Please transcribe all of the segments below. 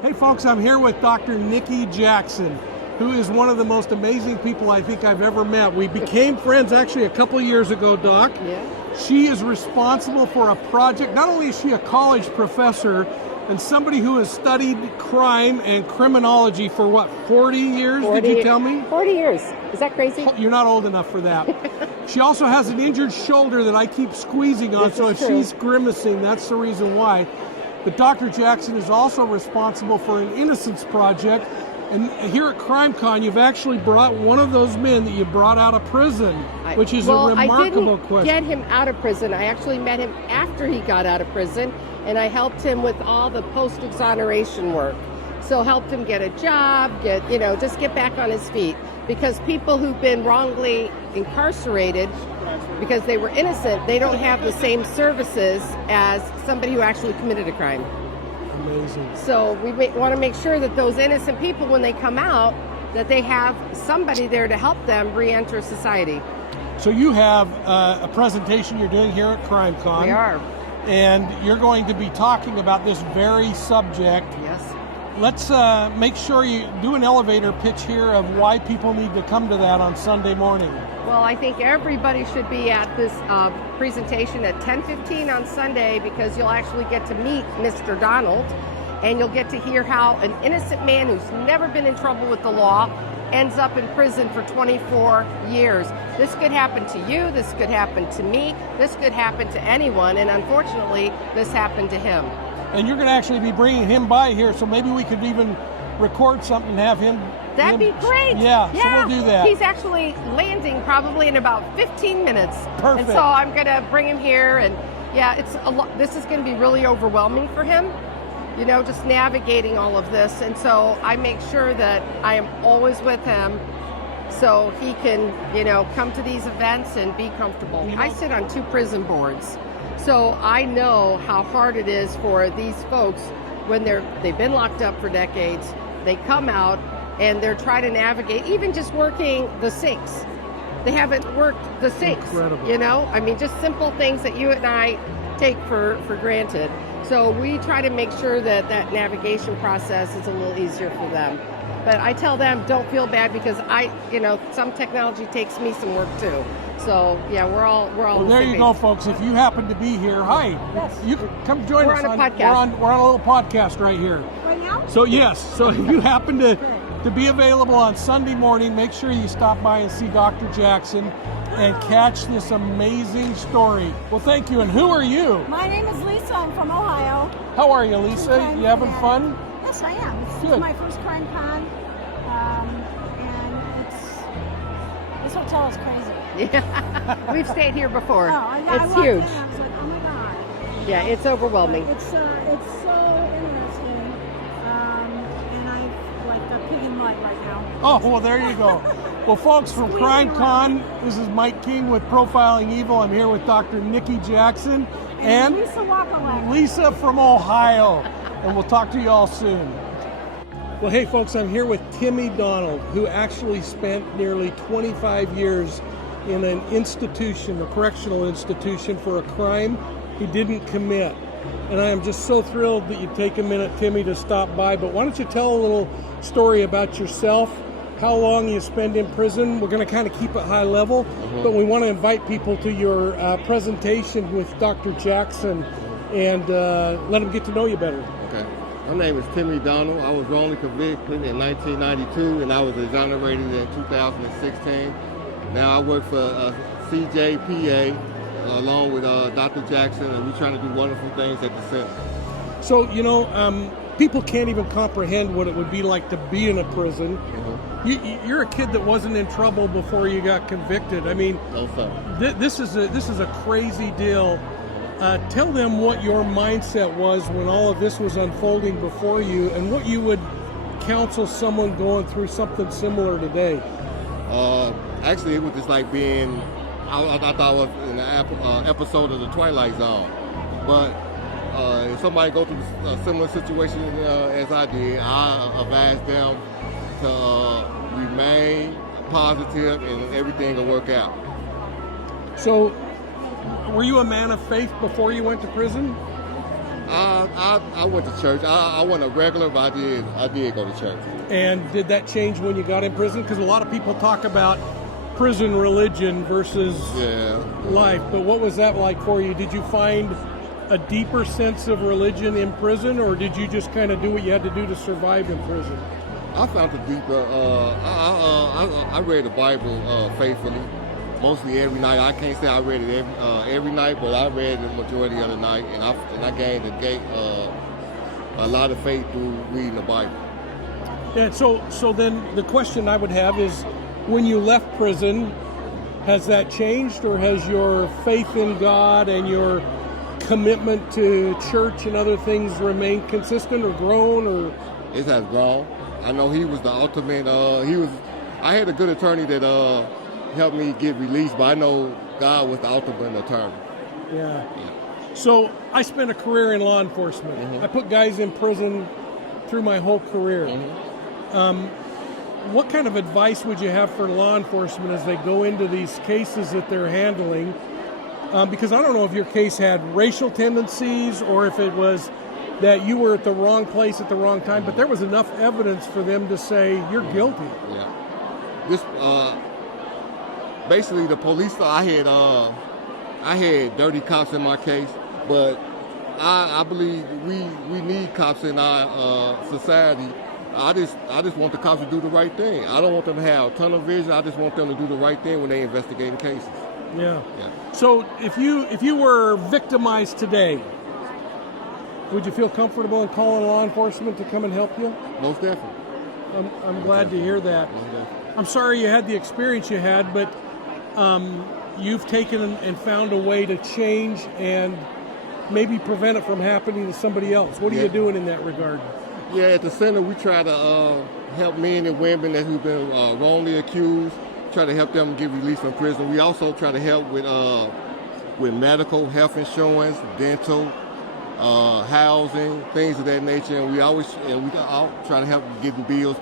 Hey folks, I'm here with Dr. Nikki Jackson, who is one of the most amazing people I think I've ever met. We became friends actually a couple years ago, Doc. Yeah. She is responsible for a project. Not only is she a college professor and somebody who has studied crime and criminology for what, 40 years, did you tell me? 40 years. Is that crazy? You're not old enough for that. She also has an injured shoulder that I keep squeezing on, so if she's grimacing, that's the reason why. But Dr. Jackson is also responsible for an innocence project. And here at CrimeCon, you've actually brought one of those men that you brought out of prison, which is a remarkable question. I didn't get him out of prison. I actually met him after he got out of prison, and I helped him with all the post-exoneration work. So helped him get a job, just get back on his feet. Because people who've been wrongly incarcerated because they were innocent, they don't have the same services as somebody who actually committed a crime. Amazing. So we want to make sure that those innocent people, when they come out, that they have somebody there to help them re-enter society. So you have a presentation you're doing here at CrimeCon. We are. And you're going to be talking about this very subject. Yes. Let's make sure you do an elevator pitch here of why people need to come to that on Sunday morning. Well, I think everybody should be at this presentation at 10:15 on Sunday, because you'll actually get to meet Mr. Donald, and you'll get to hear how an innocent man who's never been in trouble with the law ends up in prison for 24 years. This could happen to you, this could happen to me, this could happen to anyone, and unfortunately, this happened to him. And you're going to actually be bringing him by here, so maybe we could even record something and have him. That'd be great. Yeah, so we'll do that. He's actually landing probably in about 15 minutes. Perfect. And so I'm going to bring him here, and yeah, it's a lot. This is going to be really overwhelming for him, just navigating all of this. And so I make sure that I am always with him so he can, come to these events and be comfortable. I sit on 2 prison boards. So I know how hard it is for these folks when they've been locked up for decades. They come out and they're trying to navigate, even just working the sinks. They haven't worked the sinks. Incredible. Just simple things that you and I take for granted. So we try to make sure that that navigation process is a little easier for them. But I tell them, don't feel bad, because some technology takes me some work too. So yeah, we're all. Well, there you go, folks. If you happen to be here, hi. Yes. You can come join us. We're on a podcast. We're on a little podcast right here. Right now? So yes. So if you happen to be available on Sunday morning, make sure you stop by and see Dr. Jackson and catch this amazing story. Well, thank you. And who are you? My name is Lisa. I'm from Ohio. How are you, Lisa? You having fun? Yes, I am. This is my first CrimeCon, and this hotel is crazy. Yeah, we've stayed here before. I it's walked huge. in and I was like, oh my god. Yeah, it's overwhelming. It's so interesting, and I'm like a pig in mud right now. Oh, well, there you go. Well, folks, from CrimeCon, this is Mike King with Profiling Evil. I'm here with Dr. Nikki Jackson and Lisa Wakalek. Lisa from Ohio. And we'll talk to you all soon. Well, hey, folks, I'm here with Timmy Donald, who actually spent nearly 25 years in an institution, a correctional institution, for a crime he didn't commit. And I am just so thrilled that you take a minute, Timmy, to stop by. But why don't you tell a little story about yourself, how long you spend in prison. We're going to kind of keep it high level, but we want to invite people to your presentation with Dr. Jackson and let them get to know you better. Okay. My name is Timmy Donald. I was wrongly convicted in 1992, and I was exonerated in 2016. Now I work for CJPA along with Dr. Jackson, and we're trying to do wonderful things at the center. So, people can't even comprehend what it would be like to be in a prison. You're a kid that wasn't in trouble before you got convicted. I mean, No, sir. this is a crazy deal. Tell them what your mindset was when all of this was unfolding before you, and what you would counsel someone going through something similar today. Actually, it was just like being, I thought I was in an episode of The Twilight Zone. But if somebody go through a similar situation as I did, I advise them to remain positive, and everything will work out. So, were you a man of faith before you went to prison? I I went to church. I wasn't a regular, but I did go to church. And did that change when you got in prison? Because a lot of people talk about prison religion versus life, but what was that like for you? Did you find a deeper sense of religion in prison, or did you just kind of do what you had to do to survive in prison? I found it deeper. I read the Bible faithfully, mostly every night. I can't say I read it every night, but I read it the majority of the night, and I gained a lot of faith through reading the Bible. And so then the question I would have is, when you left prison, has that changed, or has your faith in God and your commitment to church and other things remained consistent or grown? Or it has grown. I know he was the ultimate. I had a good attorney that helped me get released, but I know God was the ultimate attorney. Yeah. So I spent a career in law enforcement. Mm-hmm. I put guys in prison through my whole career. Mm-hmm. What kind of advice would you have for law enforcement as they go into these cases that they're handling? Because I don't know if your case had racial tendencies or if it was that you were at the wrong place at the wrong time, but there was enough evidence for them to say you're guilty. Yeah. This basically the police. I had dirty cops in my case, but I believe we need cops in our society. I just want the cops to do the right thing. I don't want them to have tunnel vision. I just want them to do the right thing when they investigating cases. Yeah. So if you were victimized today, would you feel comfortable in calling law enforcement to come and help you? Most definitely. I'm glad to hear that. I'm sorry you had the experience you had, but you've taken and found a way to change and maybe prevent it from happening to somebody else. What are you doing in that regard? Yeah, at the center we try to help men and women who've been wrongly accused, try to help them get released from prison. We also try to help with medical, health insurance, dental, housing, things of that nature. And we all try to help getting bills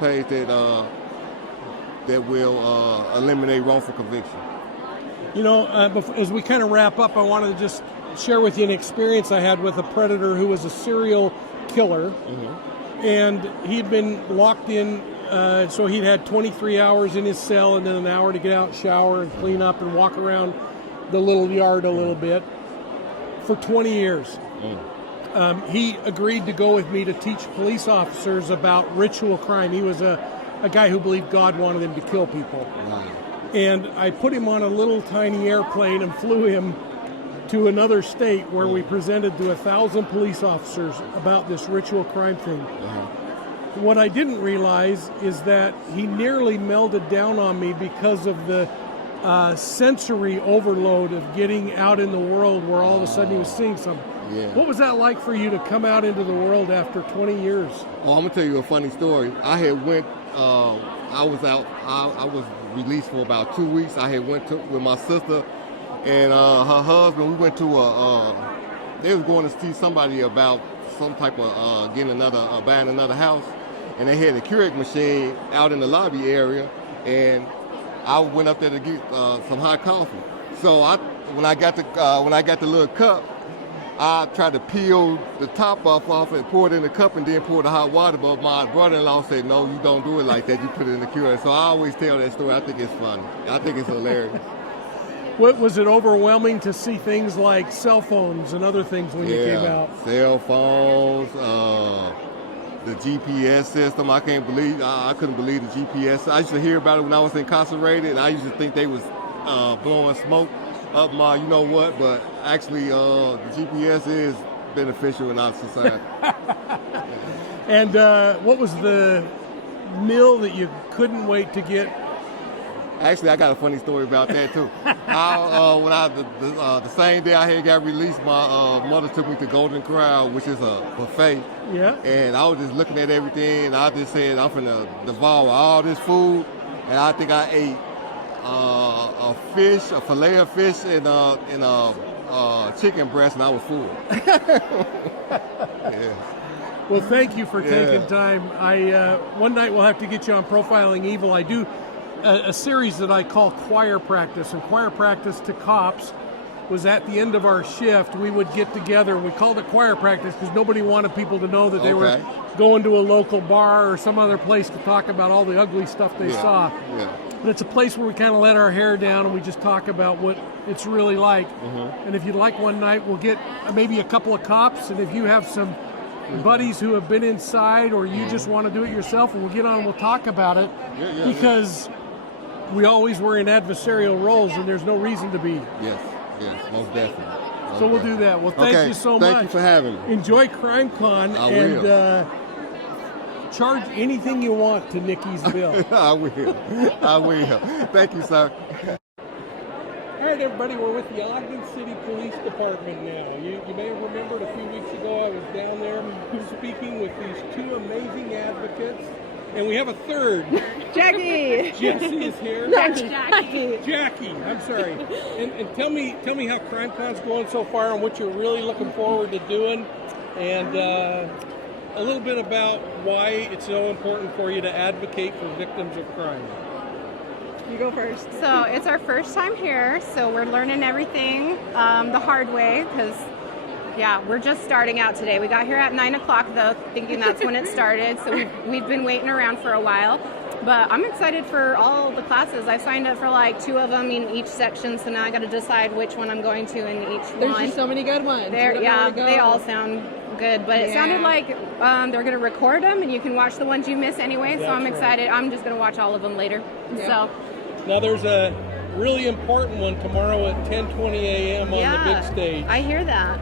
paid that will eliminate wrongful conviction. You know, as we kind of wrap up, I wanted to just share with you an experience I had with a predator who was a serial killer. Mm-hmm. And he'd been locked in, so he'd had 23 hours in his cell and then an hour to get out, shower, and clean up and walk around the little yard a little bit for 20 years. He agreed to go with me to teach police officers about ritual crime. He was a guy who believed God wanted him to kill people. And I put him on a little tiny airplane and flew him to another state where we presented to 1,000 police officers about this ritual crime thing. What I didn't realize is that he nearly melded down on me because of the sensory overload of getting out in the world where all of a sudden he was seeing something. What was that like for you to come out into the world after 20 years? Oh, I'm gonna tell you a funny story. I was released for about 2 weeks. I had went with my sister and her husband. We went to they was going to see somebody about some type of buying another house, and they had a Keurig machine out in the lobby area, and I went up there to get some hot coffee. So when I got the little cup, I tried to peel the top off and pour it in the cup and then pour the hot water, but my brother-in-law said, no, you don't do it like that. You put it in the Keurig. So I always tell that story. I think it's funny. I think it's hilarious. What was it overwhelming to see things like cell phones and other things when you came out? Cell phones, the GPS system. I couldn't believe the GPS. I used to hear about it when I was incarcerated, and I used to think they was blowing smoke up my you know what, but actually the GPS is beneficial in our society. And what was the meal that you couldn't wait to get? Actually, I got a funny story about that too. The same day I had got released, my mother took me to Golden Corral, which is a buffet. Yeah. And I was just looking at everything, and I just said, I'm finna devour all this food. And I think I ate a fillet of fish, and a chicken breast, and I was full. Well, thank you for taking time. One night we'll have to get you on Profiling Evil. I do a series that I call Choir Practice, and choir practice to cops was at the end of our shift, we would get together. We called it choir practice because nobody wanted people to know that they were going to a local bar or some other place to talk about all the ugly stuff they saw. Yeah. But it's a place where we kind of let our hair down and we just talk about what it's really like. And if you'd like one night, we'll get maybe a couple of cops, and if you have some buddies who have been inside or you just want to do it yourself, we'll get on and we'll talk about it. Because we always were in adversarial roles and there's no reason to be. Yes, most definitely. So we'll do that. Well, thank you so much. Thank you for having me. Enjoy CrimeCon and charge anything you want to Nikki's bill. I will. Thank you, sir. All right, everybody, we're with the Ogden City Police Department now. You may have remembered a few weeks ago I was down there speaking with these two amazing advocates, and we have a third. Jackie. Jesse is here. Jackie, I'm sorry. And tell me how CrimeCon's going so far and what you're really looking forward to doing, and a little bit about why it's so important for you to advocate for victims of crime. You go first. So it's our first time here, so we're learning everything the hard way because, we're just starting out today. We got here at 9 o'clock, though, thinking that's when it started, so we've been waiting around for a while. But I'm excited for all the classes. I signed up for like 2 of them in each section, so now I got to decide which one I'm going to in each one. There's just so many good ones. They all sound good, but it sounded like they're going to record them, and you can watch the ones you miss anyway, so I'm excited. I'm just going to watch all of them later. So. Now there's a really important one tomorrow at 10:20 a.m. on the big stage. I hear that.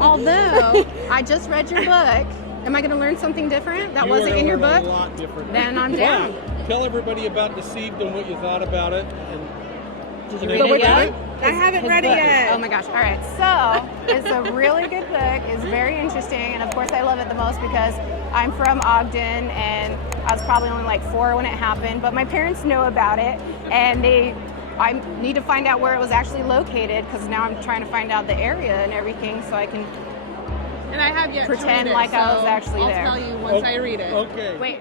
Although I just read your book, am I going to learn something different that wasn't in your book? A lot different. Then I'm down. Tell everybody about Deceived and what you thought about it. Did you read it yet? I haven't read it yet. Oh my gosh. All right. So it's a really good book. It's very interesting. And of course, I love it the most because I'm from Ogden and I was probably only like 4 when it happened. But my parents know about it and I need to find out where it was actually located because now I'm trying to find out the area and everything so I can And I have yet pretend to read it, like I was actually there. I'll tell you once I read it. Okay. Wait.